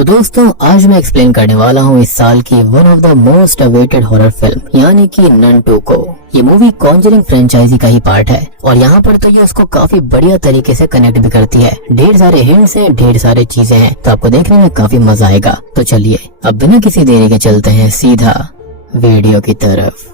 तो दोस्तों आज मैं एक्सप्लेन करने वाला हूँ इस साल की one of the most awaited horror film यानी कि नन 2 को। ये मूवी कॉन्जरिंग फ्रेंचाइजी का ही पार्ट है और यहाँ पर तो ये उसको काफी बढ़िया तरीके से कनेक्ट भी करती है। ढेर सारे हिंट्स हैं, ढेर सारे चीजें हैं, तो आपको देखने में काफी मजा आएगा। तो चलिए अब बिना किसी देरी के चलते हैं सीधा वीडियो की तरफ।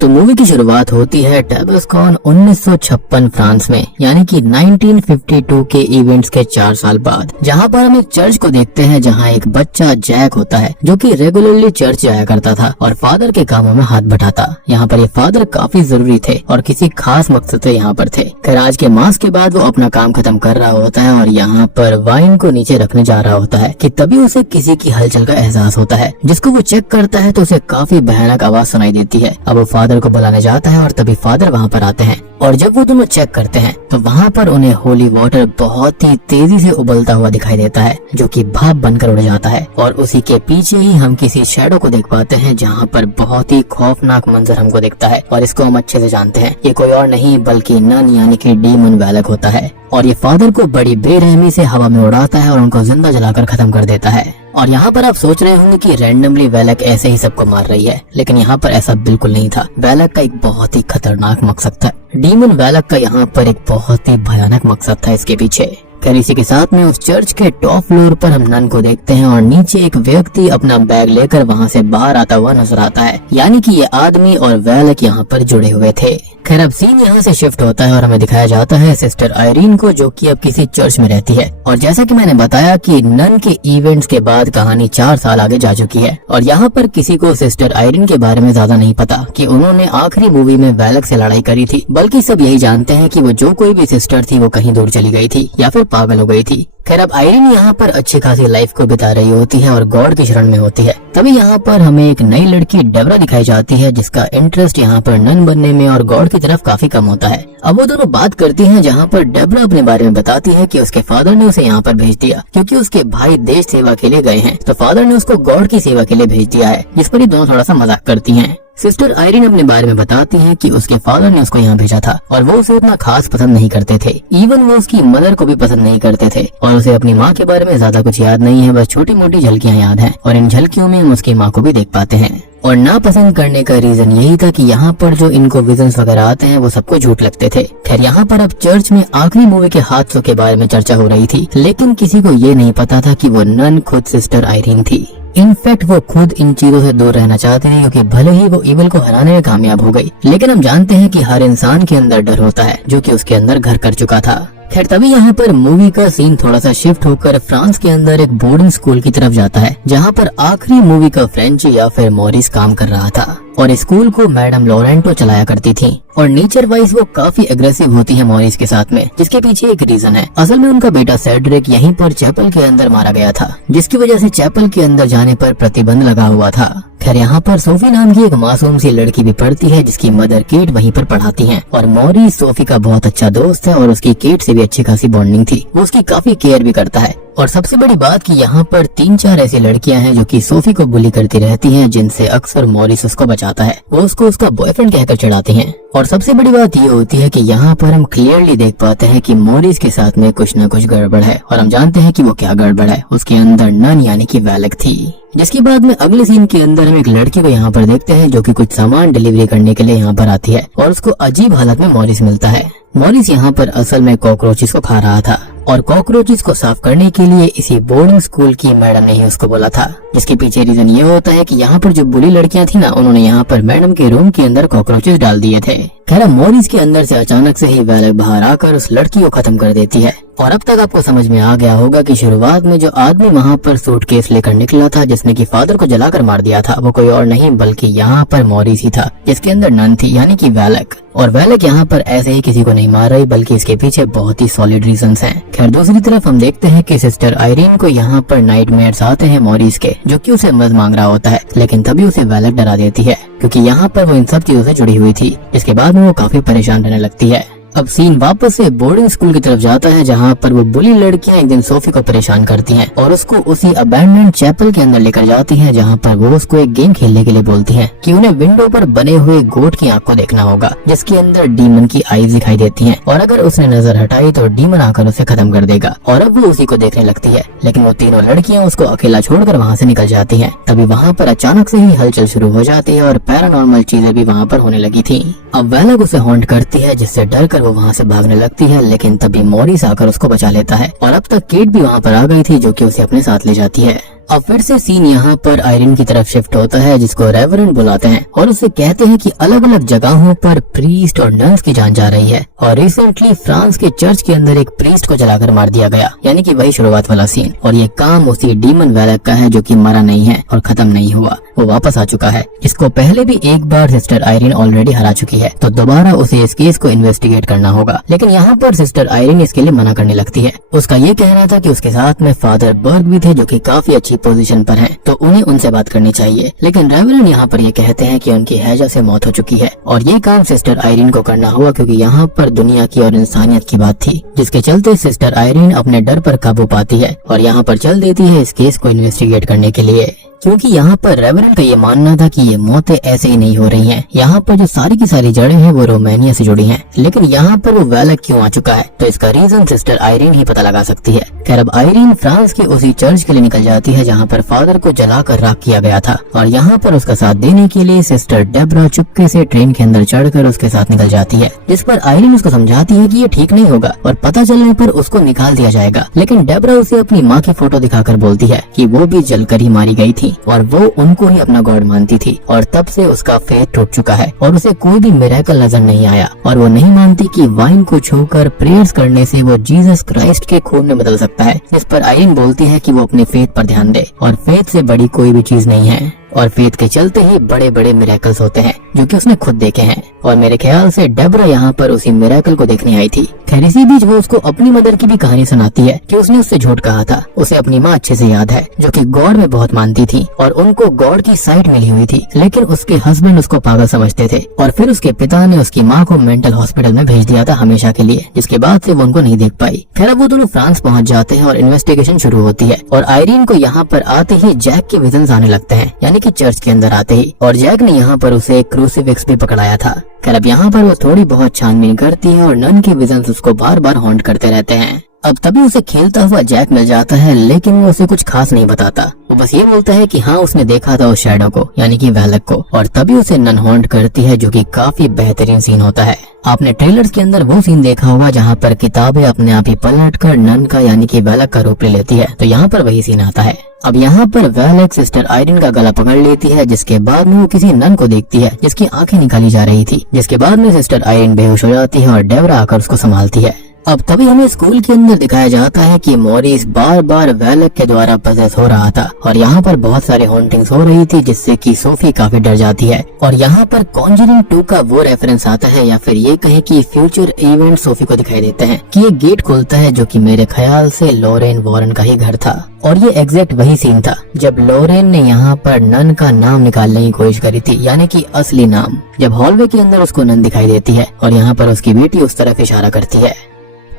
तो मूवी की शुरुआत होती है टैबस्कॉन 1956 फ्रांस में, यानी कि 1952 के इवेंट्स के 4 साल बाद, जहां पर हम एक चर्च को देखते हैं जहां एक बच्चा जैक होता है जो कि रेगुलरली चर्च जाया करता था और फादर के कामों में हाथ बटाता। यहाँ पर ये फादर काफी जरूरी थे और किसी खास मकसद से यहाँ पर थे। खैर आज के मास के बाद वो अपना काम खत्म कर रहा होता है और यहाँ पर वाइन को नीचे रखने जा रहा होता है कि तभी उसे किसी की हलचल का एहसास होता है, जिसको वो चेक करता है तो उसे काफी भयानक आवाज सुनाई देती है। अब वो फादर को बुलाने जाता है और तभी फादर वहाँ पर आते हैं और जब वो दोनों चेक करते हैं तो वहाँ पर उन्हें होली वाटर बहुत ही तेजी से उबलता हुआ दिखाई देता है जो कि भाप बनकर उड़ जाता है और उसी के पीछे ही हम किसी शैडो को देख पाते हैं जहाँ पर बहुत ही खौफनाक मंजर हमको दिखता है और इसको हम अच्छे से जानते हैं। ये कोई और नहीं बल्कि नन यानी कि डीमन वैलक होता है और ये फादर को बड़ी बेरहमी से हवा में उड़ाता है और उनको जिंदा जलाकर खत्म कर देता है। और यहाँ पर आप सोच रहे होंगे कि रैंडमली वैलक ऐसे ही सबको मार रही है, लेकिन यहाँ पर ऐसा बिल्कुल नहीं था। वैलक का एक बहुत ही खतरनाक मकसद था। डीमन वैलक का यहाँ पर एक बहुत ही भयानक मकसद था इसके पीछे। खैर इसी के साथ में उस चर्च के टॉप फ्लोर पर हम नन को देखते हैं और नीचे एक व्यक्ति अपना बैग लेकर वहाँ से बाहर आता हुआ नजर आता है, यानी कि ये आदमी और वैलक यहाँ पर जुड़े हुए थे। खैर अब सीन यहाँ से शिफ्ट होता है और हमें दिखाया जाता है सिस्टर आयरीन को जो कि अब किसी चर्च में रहती है। और जैसा कि मैंने बताया कि नन के इवेंट्स के बाद कहानी 4 साल आगे जा चुकी है और यहाँ पर किसी को सिस्टर आयरीन के बारे में ज्यादा नहीं पता कि उन्होंने आखिरी मूवी में वैलक से लड़ाई करी थी, बल्कि सब यही जानते हैं कि वो जो कोई भी सिस्टर थी वो कहीं दूर चली गई थी या फिर पागल हो गई थी। खैर अब आयरीन यहाँ पर अच्छी खासी लाइफ को बिता रही होती है और गॉड की शरण में होती है। तभी यहाँ पर हमें एक नई लड़की डेबरा दिखाई जाती है जिसका इंटरेस्ट यहाँ पर नन बनने में और गॉड की तरफ काफी कम होता है। अब वो दोनों बात करती हैं जहाँ पर डेबरा अपने बारे में बताती है कि उसके फादर ने उसे यहाँ पर भेज दिया क्योंकि उसके भाई देश सेवा के लिए गए हैं, तो फादर ने उसको गॉड की सेवा के लिए भेज दिया है, जिस पर ये दोनों थोड़ा सा मजाक करती हैं। सिस्टर आयरीन अपने बारे में बताती है कि उसके फादर ने उसको यहाँ भेजा था और वो उसे उतना खास पसंद नहीं करते थे। इवन वो उसकी मदर को भी पसंद नहीं करते थे और उसे अपनी माँ के बारे में ज्यादा कुछ याद नहीं है, बस छोटी मोटी झलकियाँ याद हैं और इन झलकियों में हम उसकी माँ को भी देख पाते हैं। और ना पसंद करने का रीजन यही था कि यहाँ पर जो इनको विजन्स वगैरह आते हैं वो सबको झूठ लगते थे। खैर यहाँ पर अब चर्च में आखिरी मूवी के हादसों के बारे में चर्चा हो रही थी, लेकिन किसी को ये नहीं पता था कि वो नन खुद सिस्टर आयरीन थी। इनफैक्ट वो खुद इन चीजों से दूर रहना चाहती थी क्योंकि भले ही वो इविल को हराने में कामयाब हो गई, लेकिन हम जानते हैं कि हर इंसान के अंदर डर होता है जो कि उसके अंदर घर कर चुका था। खैर तभी यहाँ पर मूवी का सीन थोड़ा सा शिफ्ट होकर फ्रांस के अंदर एक बोर्डिंग स्कूल की तरफ जाता है जहाँ पर आखिरी मूवी का फ्रेंच या फिर मॉरिस काम कर रहा था और स्कूल को मैडम लॉरेंटो चलाया करती थी और नेचर वाइज वो काफी एग्रेसिव होती है मॉरिस के साथ में, जिसके पीछे एक रीजन है। असल में उनका बेटा सेड्रिक यहीं पर चैपल के अंदर मारा गया था, जिसकी वजह से चैपल के अंदर जाने पर प्रतिबंध लगा हुआ था। खैर यहाँ पर सोफी नाम की एक मासूम सी लड़की भी पढ़ती है जिसकी मदर केट वहीं पर पढ़ाती हैं और मॉरिस सोफी का बहुत अच्छा दोस्त है और उसकी केट से भी अच्छी खासी बॉन्डिंग थी। वो उसकी काफी केयर भी करता है और सबसे बड़ी बात कि यहाँ पर 3-4 ऐसी लड़कियां हैं जो कि सोफी को बुली करती रहती हैं, जिनसे अक्सर मॉरिस उसको बचाता है। वो उसको उसका बॉयफ्रेंड कहकर चिढ़ाती हैं। और सबसे बड़ी बात ये होती है कि यहाँ पर हम क्लियरली देख पाते हैं कि मॉरिस के साथ में कुछ न कुछ गड़बड़ है और हम जानते हैं कि वो क्या गड़बड़ है। उसके अंदर नन यानी कि वैलक थी, जिसके बाद में अगले सीन के अंदर हम एक लड़की को यहाँ पर देखते हैं जो कि कुछ सामान डिलीवरी करने के लिए यहाँ पर आती है और उसको अजीब हालत में मॉरिस मिलता है। मॉरिस यहाँ पर असल में कॉकरोचेस को खा रहा था और कॉकरोचेस को साफ करने के लिए इसी बोर्डिंग स्कूल की मैडम ने ही उसको बोला था, जिसके पीछे रीजन ये होता है कि यहाँ पर जो बुरी लड़कियां थी ना, उन्होंने यहाँ पर मैडम के रूम के अंदर कॉकरोचेस डाल दिए थे। खैर मॉरिस के अंदर से अचानक से ही वैलक बाहर आकर उस लड़की को खत्म कर देती है। और अब तक आपको समझ में आ गया होगा कि शुरुआत में जो आदमी वहाँ पर सूटकेस लेकर निकला था जिसने कि फादर को जलाकर मार दिया था, वो कोई और नहीं बल्कि यहाँ पर मॉरिस ही था, जिसके अंदर नन थी यानी कि वैलक। और वैलक यहाँ पर ऐसे ही किसी को नहीं मार रही बल्कि इसके पीछे बहुत ही सॉलिड रीजंस हैं। खैर दूसरी तरफ हम देखते हैं कि सिस्टर आयरीन को यहाँ पर नाइटमेयर्स आते हैं मॉरिस के, जो कि उसे मदद मांग रहा होता है, लेकिन तभी उसे वैलक डरा देती है क्योंकि यहाँ पर वो इन सब चीजों से जुड़ी हुई थी। इसके बाद में वो काफी परेशान रहने लगती है। अब सीन वापस से बोर्डिंग स्कूल की तरफ जाता है, जहाँ पर वो बुली लड़कियां एक दिन सोफी को परेशान करती हैं और उसको उसी अबैंडन्ड चैपल के अंदर लेकर जाती हैं, जहाँ पर वो उसको एक गेम खेलने के लिए बोलती हैं कि उन्हें विंडो पर बने हुए गोट की आंख को देखना होगा, जिसके अंदर डीमन की आईज दिखाई देती हैं, और अगर उसने नजर हटाई तो डीमन आकर उसे खत्म कर देगा। और अब वो उसी को देखने लगती है, लेकिन वो तीनों लड़कियां उसको अकेला छोड़कर वहाँ से निकल जाती हैं। तभी वहाँ पर अचानक से ही हलचल शुरू हो जाती है और पैरानॉर्मल चीजें भी वहाँ पर होने लगी थी। अब वैलक उसे हॉन्ट करती है, जिससे डर कर वो वहाँ से भागने लगती है, लेकिन तभी मॉरिस आकर उसको बचा लेता है और अब तक केट भी वहाँ पर आ गई थी, जो कि उसे अपने साथ ले जाती है। अब फिर से सीन यहाँ पर आयरन की तरफ शिफ्ट होता है, जिसको रेवरेंड बुलाते हैं और उसे कहते हैं कि अलग अलग जगहों पर प्रीस्ट और नन्स की जान जा रही है, और रिसेंटली फ्रांस के चर्च के अंदर एक प्रीस्ट को जलाकर मार दिया गया, यानी कि वही शुरुआत वाला सीन। और ये काम उसी डीमन वैलक का है, जो कि मरा नहीं है और खत्म नहीं हुआ, वो वापस आ चुका है। इसको पहले भी एक बार सिस्टर आयरन ऑलरेडी हरा चुकी है, तो दोबारा उसे इस केस को इन्वेस्टिगेट करना होगा। लेकिन यहाँ पर सिस्टर आयरन इसके लिए मना करने लगती है। उसका ये कहना था कि उसके साथ में फादर बर्ग भी थे, जो कि काफी अच्छी पोजीशन पर हैं, तो उन्हें उनसे बात करनी चाहिए। लेकिन रेवरेंड यहाँ पर ये कहते हैं कि उनकी हैजा से मौत हो चुकी है और ये काम सिस्टर आयरन को करना हुआ, क्योंकि यहाँ पर दुनिया की और इंसानियत की बात थी, जिसके चलते सिस्टर आयरन अपने डर पर काबू पाती है और यहाँ पर चल देती है इस केस को इन्वेस्टिगेट करने के लिए। क्योंकि यहाँ पर रेवरेंड का ये मानना था कि ये मौतें ऐसे ही नहीं हो रही हैं। यहाँ पर जो सारी की सारी जड़ें हैं वो रोमानिया से जुड़ी हैं, लेकिन यहाँ पर वो वैलक क्यों आ चुका है, तो इसका रीजन सिस्टर आयरन ही पता लगा सकती है। खैर अब आयरन फ्रांस के उसी चर्च के लिए निकल जाती है, जहाँ पर फादर को जलाकर राख किया गया था, और यहाँ पर उसका साथ देने के लिए सिस्टर डेब्रा चुपके से ट्रेन के अंदर चढ़कर उसके साथ निकल जाती है, जिस पर आयरन उसको समझाती है कि ये ठीक नहीं होगा और पता चलने पर उसको निकाल दिया जाएगा। लेकिन डेब्रा उसे अपनी माँ की फोटो दिखाकर बोलती है कि वो भी जलकर ही मारी गई थी और वो उनको ही अपना गॉड मानती थी, और तब से उसका फेथ टूट चुका है और उसे कोई भी मिरेकल नजर नहीं आया, और वो नहीं मानती कि वाइन को छूकर प्रेयर्स करने से वो जीसस क्राइस्ट के खून में बदल सकता है। इस पर आयरन बोलती है कि वो अपने फेथ पर ध्यान दे और फेथ से बड़ी कोई भी चीज नहीं है, और फेथ के चलते ही बड़े बड़े मिरेकल्स होते हैं, जो कि उसने खुद देखे हैं। और मेरे ख्याल से डेब्रा यहाँ पर उसी मिरेकल को देखने आई थी। खैर इसी बीच वो उसको अपनी मदर की भी कहानी सुनाती है कि उसने उससे झूठ कहा था। उसे अपनी माँ अच्छे से याद है, जो कि गॉड में बहुत मानती थी और उनको गॉड की साइट मिली हुई थी, लेकिन उसके हस्बैंड उसको पागल समझते थे, और फिर उसके पिता ने उसकी माँ को मेंटल हॉस्पिटल में भेज दिया था हमेशा के लिए, जिसके बाद से वो उनको नहीं देख पाई। खैर अब वो दोनों फ्रांस पहुँच जाते हैं और इन्वेस्टिगेशन शुरू होती है, और आयरन को यहाँ पर आते ही जैक के विजन्स आने लगते हैं, यानी कि चर्च के अंदर आते ही, और जैक ने यहाँ पर उसे एक क्रूसीफिक्स भी पकड़ाया था। खैर अब यहाँ पर वो थोड़ी बहुत छानबीन करती है और नन के विजन्स उसको बार बार हॉन्ट करते रहते हैं। अब तभी उसे खेलता हुआ जैक मिल जाता है, लेकिन वो उसे कुछ खास नहीं बताता। वो बस ये बोलता है कि हाँ उसने देखा था उस शैडो को, यानी कि वैलक को, और तभी उसे नन हॉन्ट करती है, जो कि काफी बेहतरीन सीन होता है। आपने ट्रेलर्स के अंदर वो सीन देखा होगा जहाँ पर किताबें अपने आप ही पलटकर नन का यानी कि वैलक का रूप ले लेती है, तो यहाँ पर वही सीन आता है। अब यहाँ पर वैलक सिस्टर आयरन का गला पकड़ लेती है, जिसके बाद में वो किसी नन को देखती है जिसकी आंखें निकाली जा रही थी, जिसके बाद में सिस्टर आयरन बेहोश हो जाती है और डेब्रा आकर उसको संभालती है। अब तभी हमें स्कूल के अंदर दिखाया जाता है कि मॉरिस बार बार वैलक के द्वारा पजेस हो रहा था, और यहाँ पर बहुत सारे हॉन्टिंग्स हो रही थी, जिससे कि सोफी काफी डर जाती है। और यहाँ पर कॉन्जरिंग 2 का वो रेफरेंस आता है, या फिर ये कहे कि फ्यूचर इवेंट सोफी को दिखाई देते हैं कि ये गेट खुलता है, जो कि मेरे ख्याल से लॉरेन वॉरेन का ही घर था। और ये एग्जैक्ट वही सीन था जब लॉरेन ने यहाँ पर नन का नाम निकालने की कोशिश करी थी, यानी कि असली नाम, जब हॉलवे के अंदर उसको नन दिखाई देती है और यहाँ पर उसकी बेटी उस तरफ इशारा करती है।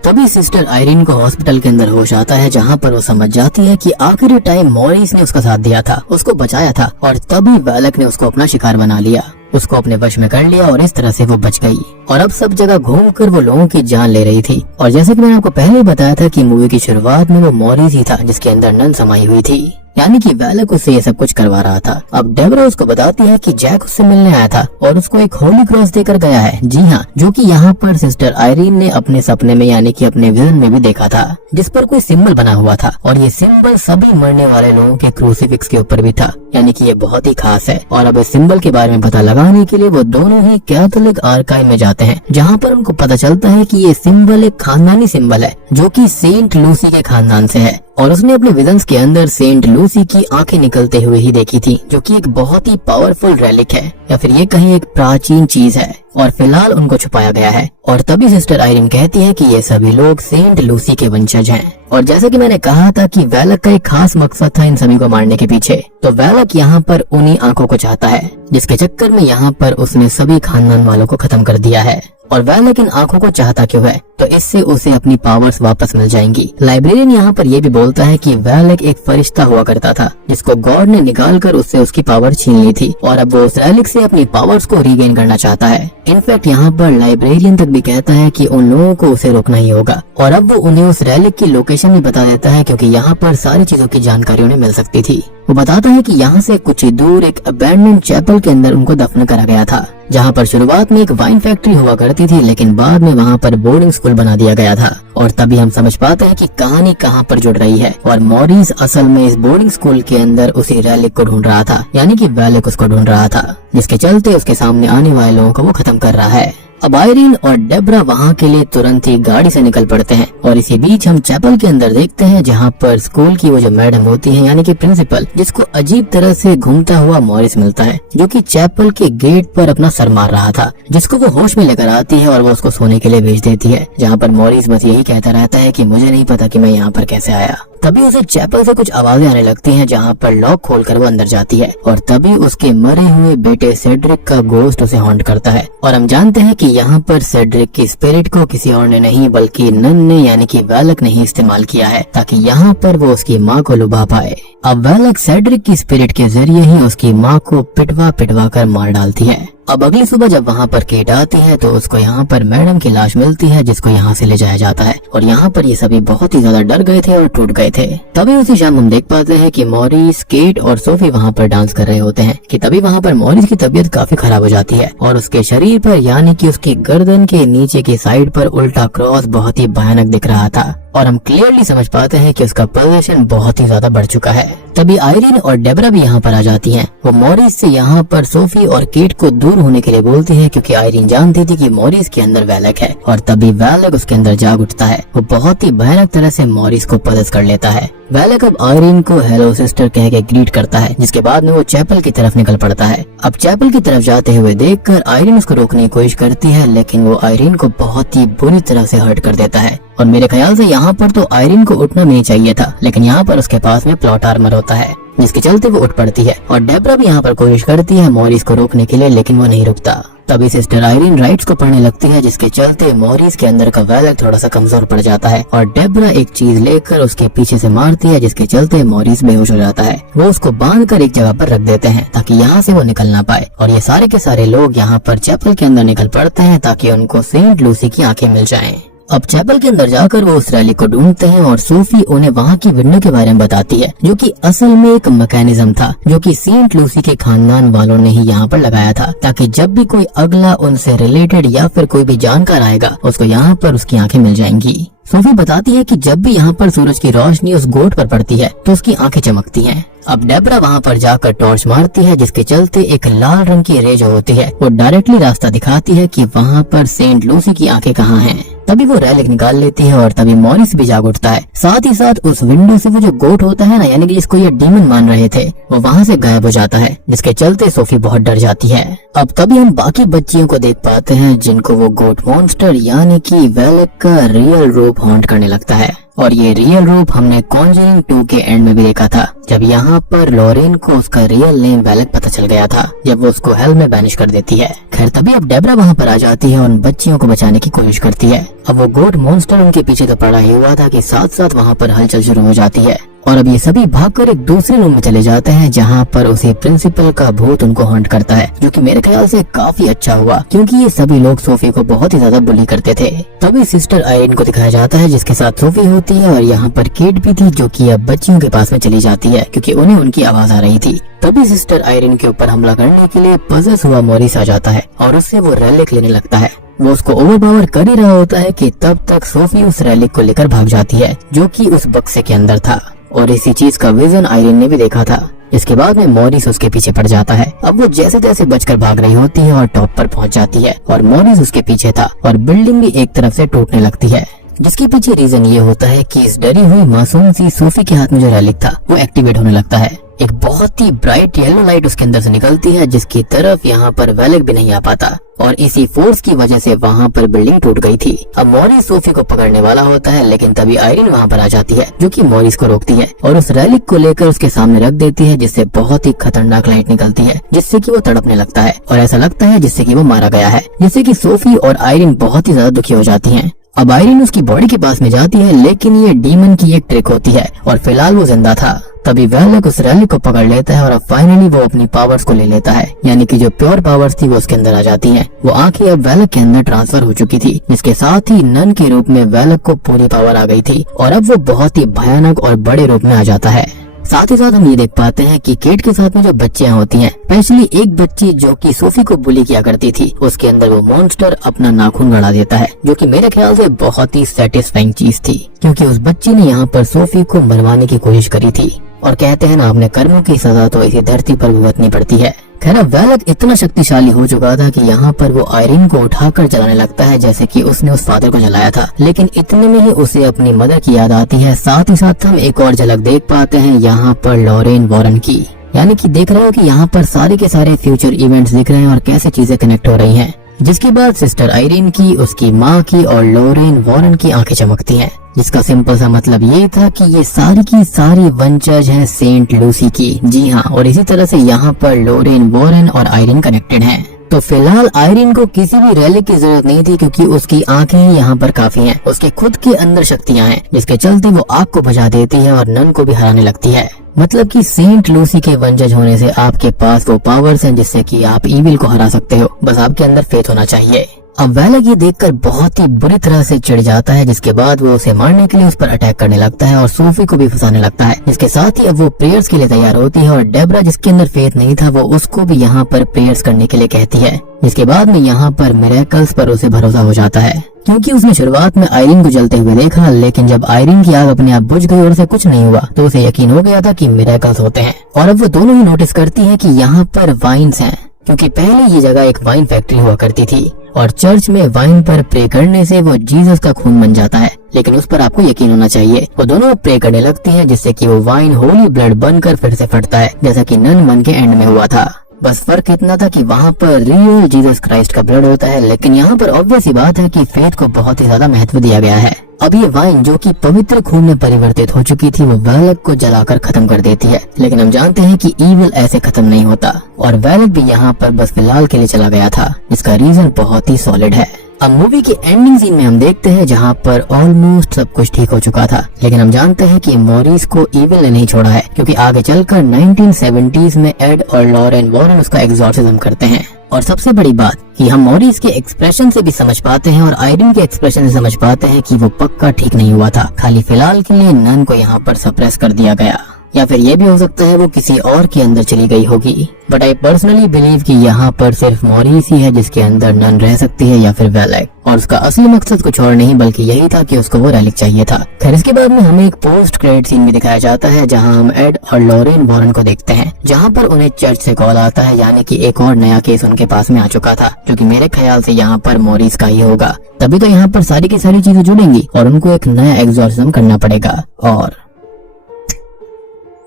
तभी सिस्टर आयरन को हॉस्पिटल के अंदर होश आता है, जहाँ पर वो समझ जाती है कि आखिरी टाइम मॉरिस ने उसका साथ दिया था, उसको बचाया था, और तभी वैलक ने उसको अपना शिकार बना लिया, उसको अपने वश में कर लिया, और इस तरह से वो बच गई। और अब सब जगह घूमकर वो लोगों की जान ले रही थी। और जैसे कि मैंने आपको पहले बताया था कि मूवी की शुरुआत में वो मॉरिस ही था जिसके अंदर नन समाई हुई थी, यानी कि वैलक उससे ये सब कुछ करवा रहा था। अब डेब्रा उसको बताती है कि जैक उससे मिलने आया था और उसको एक होली क्रॉस देकर गया है। जी हाँ, जो कि यहाँ पर सिस्टर आयरन ने अपने सपने में यानी कि अपने विजन में भी देखा था, जिस पर कोई सिंबल बना हुआ था, और ये सिंबल सभी मरने वाले लोगों के क्रूसीफिक्स के ऊपर भी था, यानी कि ये बहुत ही खास है। और अब इस सिंबल के बारे में पता लगाने के लिए वो दोनों ही कैथोलिक आर्काइव में जाते हैं, जहाँ पर उनको पता चलता है कि ये सिंबल एक खानदानी सिंबल है, जो कि सेंट लूसी के खानदान से है, और उसने अपने विजन्स के अंदर सेंट लूसी की आंखें निकलते हुए ही देखी थी, जो कि एक बहुत ही पावरफुल रेलिक है, या फिर ये कहीं एक प्राचीन चीज है, और फिलहाल उनको छुपाया गया है। और तभी सिस्टर आयरन कहती है कि ये सभी लोग सेंट लूसी के वंशज हैं। और जैसा कि मैंने कहा था कि वैलक का एक खास मकसद था इन सभी को मारने के पीछे, तो वैलक यहाँ पर उन्हीं आंखों को चाहता है, जिसके चक्कर में यहाँ पर उसने सभी खानदान वालों को खत्म कर दिया है। और वैलेक इन आंखों को चाहता क्यों है? तो इससे उसे अपनी पावर्स वापस मिल जाएंगी। लाइब्रेरियन यहाँ पर यह भी बोलता है कि वैलेक एक फरिश्ता हुआ करता था जिसको गॉड ने निकाल कर उससे उसकी पावर छीन ली थी और अब वो उस रैलिक से अपनी पावर्स को रीगेन करना चाहता है। इनफैक्ट यहाँ पर लाइब्रेरियन तक भी कहता है कि उन लोगों को उसे रोकना ही होगा और अब वो उन्हें उस रैलिक की लोकेशन भी बता देता है क्योंकि यहाँ पर सारी चीजों की जानकारी उन्हें मिल सकती थी। वो बताता है कि यहाँ से कुछ ही दूर एक अबैंडन्ड चैपल के अंदर उनको दफन करा गया था, जहाँ पर शुरुआत में एक वाइन फैक्ट्री हुआ करती थी लेकिन बाद में वहाँ पर बोर्डिंग स्कूल बना दिया गया था। और तभी हम समझ पाते हैं कि कहानी कहाँ पर जुड़ रही है और मॉरिस असल में इस बोर्डिंग स्कूल के अंदर उसी रैलिक को ढूंढ रहा था, यानी कि वैलेक उसको ढूंढ रहा था, जिसके चलते उसके सामने आने वाले लोगों को वो खत्म कर रहा है। अब आयरीन और डेब्रा वहाँ के लिए तुरंत ही गाड़ी से निकल पड़ते हैं और इसी बीच हम चैपल के अंदर देखते हैं जहाँ पर स्कूल की वो जो मैडम होती है यानी कि प्रिंसिपल, जिसको अजीब तरह से घूमता हुआ मॉरिस मिलता है जो कि चैपल के गेट पर अपना सर मार रहा था, जिसको वो होश में लेकर आती है और वो उसको सोने के लिए भेज देती है, जहाँ पर मॉरिस बस यही कहता रहता है कि मुझे नहीं पता कि मैं यहाँ पर कैसे आया। तभी उसे चैपल से कुछ आवाजें आने लगती हैं जहाँ पर लॉक खोलकर वो अंदर जाती है और तभी उसके मरे हुए बेटे सेड्रिक का गोस्ट उसे हॉन्ट करता है और हम जानते हैं कि यहाँ पर सेड्रिक की स्पिरिट को किसी और ने नहीं बल्कि नन ने यानी कि वैलेक ने ही इस्तेमाल किया है ताकि यहाँ पर वो उसकी माँ को लुभा पाए। अब वैलेक सेड्रिक की स्पिरिट के जरिए ही उसकी माँ को पिटवा पिटवा कर मार डालती है। अब अगली सुबह जब वहाँ पर केट आती है तो उसको यहाँ पर मैडम की लाश मिलती है जिसको यहाँ से ले जाया जाता है और यहाँ पर ये सभी बहुत ही ज्यादा डर गए थे और टूट गए थे। तभी उसी शाम हम देख पाते हैं कि मॉरिस, केट और सोफी वहाँ पर डांस कर रहे होते हैं कि तभी वहाँ पर मॉरिस की तबीयत काफी खराब हो जाती है और उसके शरीर पर यानी कि उसकी गर्दन के नीचे की साइड पर उल्टा क्रॉस बहुत ही भयानक दिख रहा था और हम क्लियरली समझ पाते हैं कि उसका पोजीशन बहुत ही ज्यादा बढ़ चुका है। तभी आयरीन और डेब्रा भी यहाँ पर आ जाती हैं। वो मॉरिस से यहाँ पर सोफी और केट को दूर होने के लिए बोलती है क्योंकि आयरीन जानती थी कि मॉरिस के अंदर वैलेक है और तभी वैलेक उसके अंदर जाग उठता है। वो बहुत ही भयानक तरह से मॉरिस को पदस कर लेता है। वैलेक अब आयरीन को हेलो सिस्टर कह के ग्रीट करता है, जिसके बाद में वो चैपल की तरफ निकल पड़ता है। अब चैपल की तरफ जाते हुए देखकर आयरीन उसको रोकने की कोशिश करती है लेकिन वो आयरीन को बहुत ही बुरी तरह से हर्ट कर देता है और मेरे ख्याल से यहाँ पर तो आयरीन को उठना नहीं चाहिए था लेकिन यहाँ पर उसके पास में प्लॉट आर्मर होता है जिसके चलते वो उठ पड़ती है और डेब्रा भी यहाँ पर कोशिश करती है मॉरिस को रोकने के लिए लेकिन वो नहीं रुकता। तभी सिस्टर आयरीन राइट्स को पढ़ने लगती है जिसके चलते मॉरिस के अंदर का वैलेक थोड़ा सा कमजोर पड़ जाता है और डेब्रा एक चीज लेकर उसके पीछे से मारती है जिसके चलते मॉरिस बेहोश हो जाता है। वो उसको बांध कर एक जगह पर रख देते हैं ताकि यहाँ से वो निकल ना पाए और ये सारे के सारे लोग यहाँ पर चैपल के अंदर निकल पड़ते हैं ताकि उनको सेंट लूसी की आंखें मिल जाएं। अब चैपल के अंदर जाकर वो उस रैली को ढूंढते हैं और सोफी उन्हें वहाँ की विंडो के बारे में बताती है जो कि असल में एक मैकेनिज्म था जो कि सेंट लूसी के खानदान वालों ने ही यहाँ पर लगाया था ताकि जब भी कोई अगला उनसे रिलेटेड या फिर कोई भी जानकार आएगा उसको यहाँ पर उसकी आंखें मिल जाएंगी। सोफी बताती है कि जब भी यहाँ पर सूरज की रोशनी उस गोट पर पड़ती है तो उसकी आंखें चमकती हैं। अब डेब्रा वहाँ पर जाकर टॉर्च मारती है जिसके चलते एक लाल रंग की रे जो होती है वो डायरेक्टली रास्ता दिखाती है कि वहाँ पर सेंट लूसी की आंखें कहाँ हैं। तभी वो रैलिक निकाल लेती है और तभी मॉरिस भी जाग उठता है। साथ ही साथ उस विंडो से वो जो गोट होता है ना यानी कि जिसको ये डीमन मान रहे थे वो वहाँ से गायब हो जाता है जिसके चलते सोफी बहुत डर जाती है। अब तभी हम बाकी बच्चियों को देख पाते हैं जिनको वो गोट मॉन्स्टर यानी कि वैलेक का रियल रूप हॉन्ट करने लगता है और ये रियल रूप हमने कॉन्जरिंग 2 के एंड में भी देखा था जब यहाँ पर लॉरेन को उसका रियल नेम वैलेक पता चल गया था जब वो उसको हेल में बैनिश कर देती है। खैर तभी अब डेब्रा वहाँ पर आ जाती है और उन बच्चियों को बचाने की कोशिश करती है। अब वो गोट मॉन्स्टर उनके पीछे तो पड़ा ही हुआ था कि साथ साथ वहाँ पर हलचल शुरू हो जाती है और अब ये सभी भागकर एक दूसरे रूम में चले जाते हैं जहाँ पर उसे प्रिंसिपल का भूत उनको हॉन्ट करता है जो कि मेरे ख्याल से काफी अच्छा हुआ क्योंकि ये सभी लोग सोफी को बहुत ही ज्यादा बुली करते थे। तभी सिस्टर आयरीन को दिखाया जाता है जिसके साथ सोफी होती है और यहाँ पर केट भी थी जो कि अब बच्चियों के पास में चली जाती है क्योंकि उन्हें उनकी आवाज आ रही थी। तभी सिस्टर आयरीन के ऊपर हमला करने के लिए पजेस हुआ मॉरिस आ जाता है और उससे वो रैलिक लेने लगता है। वो उसको ओवरपावर कर ही रहा होता है कि तब तक सोफी उस रैलिक को लेकर भाग जाती है जो कि उस बक्से के अंदर था और इसी चीज का विजन आयरीन ने भी देखा था। इसके बाद में मॉरिस उसके पीछे पड़ जाता है। अब वो जैसे तैसे बचकर भाग रही होती है और टॉप पर पहुंच जाती है और मॉरिस उसके पीछे था और बिल्डिंग भी एक तरफ से टूटने लगती है जिसके पीछे रीजन ये होता है कि इस डरी हुई मासूम सी सोफी के हाथ में जो रैलिक था वो एक्टिवेट होने लगता है एक बहुत ही ब्राइट येलो लाइट उसके अंदर से निकलती है जिसकी तरफ यहाँ पर वेलेक भी नहीं आ पाता और इसी फोर्स की वजह से वहाँ पर बिल्डिंग टूट गई थी। अब मॉरिस सोफी को पकड़ने वाला होता है लेकिन तभी आयरिन वहाँ पर आ जाती है जो कि मॉरिस को रोकती है और उस रेलिक को लेकर उसके सामने रख देती है जिससे बहुत ही खतरनाक लाइट निकलती है जिससे कि वो तड़पने लगता है और ऐसा लगता है जिससे कि वो मारा गया है, जिससे कि सोफी और आयरिन बहुत ही ज्यादा दुखी हो जाती हैं। अब आयरिन उसकी बॉडी के पास में जाती है लेकिन ये डीमन की एक ट्रिक होती है और फिलहाल वो जिंदा था। तभी वेलेक उस रेलिक को पकड़ लेता है और अब फाइनली वो अपनी पावर्स को ले लेता है, यानी कि जो प्योर पावर्स थी वो उसके अंदर आ जाती हैं। वो आंखें अब वेलेक के अंदर ट्रांसफर हो चुकी थी जिसके साथ ही नन के रूप में वेलेक को पूरी पावर आ गई थी और अब वो बहुत ही भयानक और बड़े रूप में आ जाता है। साथ ही साथ हम ये देख पाते हैं कि केट के साथ में जो बच्चियां होती हैं, स्पेशली एक बच्ची जो कि सोफी को बुली किया करती थी, उसके अंदर वो मॉन्स्टर अपना नाखून गड़ा देता है जो कि मेरे ख्याल से बहुत ही सेटिस्फाइंग चीज थी क्योंकि उस बच्ची ने यहाँ पर सोफी को मरवाने की कोशिश करी थी और कहते हैं ना, अपने कर्मों की सजा तो इसी धरती पर भुगतनी पड़ती है। खैर वेलेक इतना शक्तिशाली हो चुका था कि यहाँ पर वो आयरिन को उठाकर जलाने लगता है जैसे कि उसने उस फादर को जलाया था, लेकिन इतने में ही उसे अपनी मदर की याद आती है। साथ ही साथ हम एक और झलक देख पाते हैं यहाँ पर लॉरेन वॉरेन की, यानी कि देख रहे हो कि यहाँ पर सारे के सारे फ्यूचर इवेंट्स दिख रहे हैं और कैसे चीजें कनेक्ट हो रही हैं। जिसके बाद सिस्टर आयरिन की, उसकी माँ की और लॉरेन वॉरेन की आंखें चमकती हैं, जिसका सिंपल सा मतलब ये था कि ये सारी की सारी वंशज हैं सेंट लूसी की। जी हाँ, और इसी तरह से यहाँ पर लॉरेन वॉरेन और आयरिन कनेक्टेड हैं। तो फिलहाल आयरिन को किसी भी रेलिक की जरूरत नहीं थी क्योंकि उसकी आंखें ही यहाँ पर काफी हैं। उसके खुद के अंदर शक्तियाँ हैं जिसके चलते वो आग को बुझा देती है और नन को भी हराने लगती है। मतलब कि सेंट लूसी के वंशज होने से आपके पास वो पावर्स हैं जिससे कि आप इविल को हरा सकते हो, बस आपके अंदर फेथ होना चाहिए। अब वेलेक ये देखकर बहुत ही बुरी तरह से चिढ़ जाता है, जिसके बाद वो उसे मारने के लिए उस पर अटैक करने लगता है और सोफी को भी फंसाने लगता है। इसके साथ ही अब वो प्रेयर्स के लिए तैयार होती है और डेब्रा जिसके अंदर फेथ नहीं था वो उसको भी यहाँ पर प्रेयर्स करने के लिए कहती है। इसके बाद में यहाँ पर मिरेकल्स पर उसे भरोसा हो जाता है क्योंकि उसने शुरुआत में आयरिन को जलते हुए देखा, लेकिन जब आयरिन की आग अपने आप बुझ गई और उसे कुछ नहीं हुआ तो उसे यकीन हो गया था कि मिरेकल्स होते हैं। और अब वो दोनों ही नोटिस करती है कि यहाँ पर वाइन्स हैं क्योंकि पहले ये जगह एक वाइन फैक्ट्री हुआ करती थी और चर्च में वाइन पर प्रे करने से वो जीसस का खून बन जाता है, लेकिन उस पर आपको यकीन होना चाहिए। वो दोनों प्रे करने लगती हैं जिससे कि वो वाइन होली ब्लड बनकर फिर से फटता है जैसा कि नन मन के एंड में हुआ था। बस फर्क इतना था कि वहाँ पर रियल जीसस क्राइस्ट का ब्लड होता है, लेकिन यहाँ पर ऑब्वियस ही बात है कि फेथ को बहुत ही ज्यादा महत्व दिया गया है। अब ये वाइन जो कि पवित्र खून में परिवर्तित हो चुकी थी वो वेलेक को जलाकर खत्म कर देती है, लेकिन हम जानते हैं कि ईविल ऐसे खत्म नहीं होता और वेलेक भी यहाँ पर बस फिलहाल के लिए चला गया था। इसका रीजन बहुत ही सॉलिड है। अब मूवी के एंडिंग सीन में हम देखते हैं जहाँ पर ऑलमोस्ट सब कुछ ठीक हो चुका था, लेकिन हम जानते हैं कि मॉरिस को ईविल ने नहीं छोड़ा है क्योंकि आगे चलकर 1970s में एड और लॉरेन वॉरेन उसका एग्जॉर्सिज्म करते हैं। और सबसे बड़ी बात कि हम मॉरिस के एक्सप्रेशन से भी समझ पाते हैं और आयरिन के एक्सप्रेशन से समझ पाते हैं कि वो पक्का ठीक नहीं हुआ था, खाली फिलहाल के लिए नन को यहाँ पर सप्रेस कर दिया गया, या फिर ये भी हो सकता है वो किसी और के अंदर चली गई होगी। बट आई पर्सनली बिलीव कि यहाँ पर सिर्फ मॉरिस ही है जिसके अंदर नन रह सकती है या फिर वेलेक, और उसका असली मकसद कुछ और नहीं बल्कि यही था कि उसको वो रेलिक चाहिए था। खैर इसके बाद में हमें एक पोस्ट क्रेडिट सीन भी दिखाया जाता है जहाँ हम एड और लॉरेन वॉरेन को देखते हैं, जहाँ पर उन्हें चर्च से कॉल आता है, यानी कि एक और नया केस उनके पास में आ चुका था जो कि मेरे ख्याल से यहाँ पर मॉरिस का ही होगा। तभी तो यहाँ पर सारी की सारी चीजें जुड़ेंगी और उनको एक नया एग्जॉर्सिज्म करना पड़ेगा। और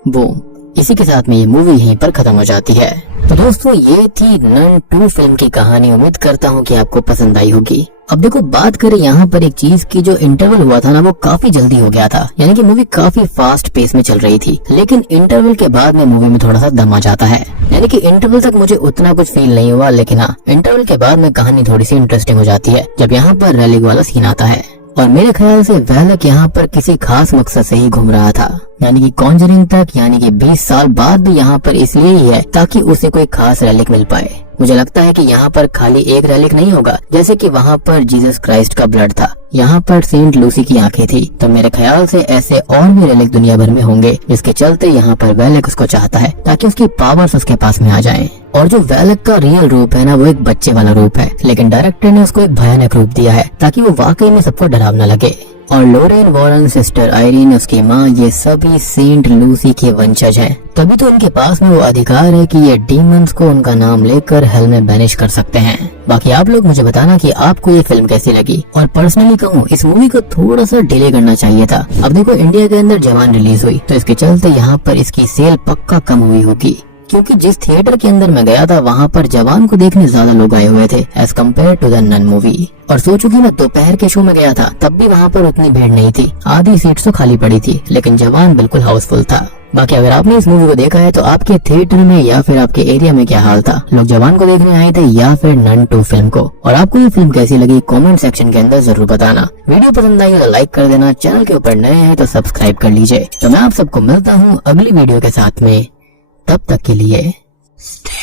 बूम, इसी के साथ में ये मूवी यहीं पर खत्म हो जाती है। तो दोस्तों ये थी नन 2 फिल्म की कहानी। उम्मीद करता हूँ कि आपको पसंद आई होगी। अब देखो बात करें यहाँ पर एक चीज की, जो इंटरवल हुआ था ना वो काफी जल्दी हो गया था, यानी कि मूवी काफी फास्ट पेस में चल रही थी, लेकिन इंटरवल के बाद में मूवी में थोड़ा सा दम आ जाता है। यानी कि इंटरवल तक मुझे उतना कुछ फील नहीं हुआ, लेकिन हाँ इंटरवल के बाद में कहानी थोड़ी सी इंटरेस्टिंग हो जाती है जब यहाँ पर रेलिक वाला सीन आता है। और मेरे ख्याल से वेलेक यहाँ पर किसी खास मकसद से ही घूम रहा था, यानी कि कॉन्जरिंग तक, यानी कि 20 साल बाद भी यहाँ पर इसलिए ही है ताकि उसे कोई खास रेलिक मिल पाए। मुझे लगता है कि यहाँ पर खाली एक रेलिक नहीं होगा, जैसे कि वहाँ पर जीसस क्राइस्ट का ब्लड था, यहाँ पर सेंट लूसी की आंखें थी, तो मेरे ख्याल से ऐसे और भी रेलिक दुनिया भर में होंगे जिसके चलते यहाँ पर वेलेक उसको चाहता है ताकि उसकी पावर्स उसके पास में आ जाएं। और जो वेलक का रियल रूप है ना, वो एक बच्चे वाला रूप है, लेकिन डायरेक्टर ने उसको एक भयानक रूप दिया है ताकि वो वाकई में सबको डरावना लगे। और लोरेन वॉरन, सिस्टर आयरीन, उसकी माँ, ये सभी सेंट लूसी के वंशज हैं। तभी तो उनके पास में वो अधिकार है कि ये डीमंस को उनका नाम लेकर हेल में बैनिश कर सकते हैं। बाकी आप लोग मुझे बताना कि आपको ये फिल्म कैसी लगी। और पर्सनली कहूँ, इस मूवी को थोड़ा सा डिले करना चाहिए था। अब देखो, इंडिया के अंदर जवान रिलीज हुई तो इसके चलते यहाँ पर इसकी सेल पक्का कम हुई होगी, क्योंकि जिस थिएटर के अंदर मैं गया था वहाँ पर जवान को देखने ज्यादा लोग आए हुए थे as compared to the nun movie. और सोचो कि मैं दोपहर के शो में गया था तब भी वहाँ पर उतनी भीड़ नहीं थी, आधी सीट्स तो खाली पड़ी थी, लेकिन जवान बिल्कुल हाउसफुल था। बाकी अगर आपने इस मूवी को देखा है तो आपके थिएटर में या फिर आपके एरिया में क्या हाल था? लोग जवान को देखने आए थे या फिर नन 2 फिल्म को? और आपको ये फिल्म कैसी लगी कमेंट सेक्शन के अंदर जरूर बताना। वीडियो पसंद आई तो लाइक कर देना, चैनल के ऊपर नए हैं तो सब्सक्राइब कर लीजिए। तो मैं आप सबको मिलता हूँ अगली वीडियो के साथ में, तब तक के लिए stay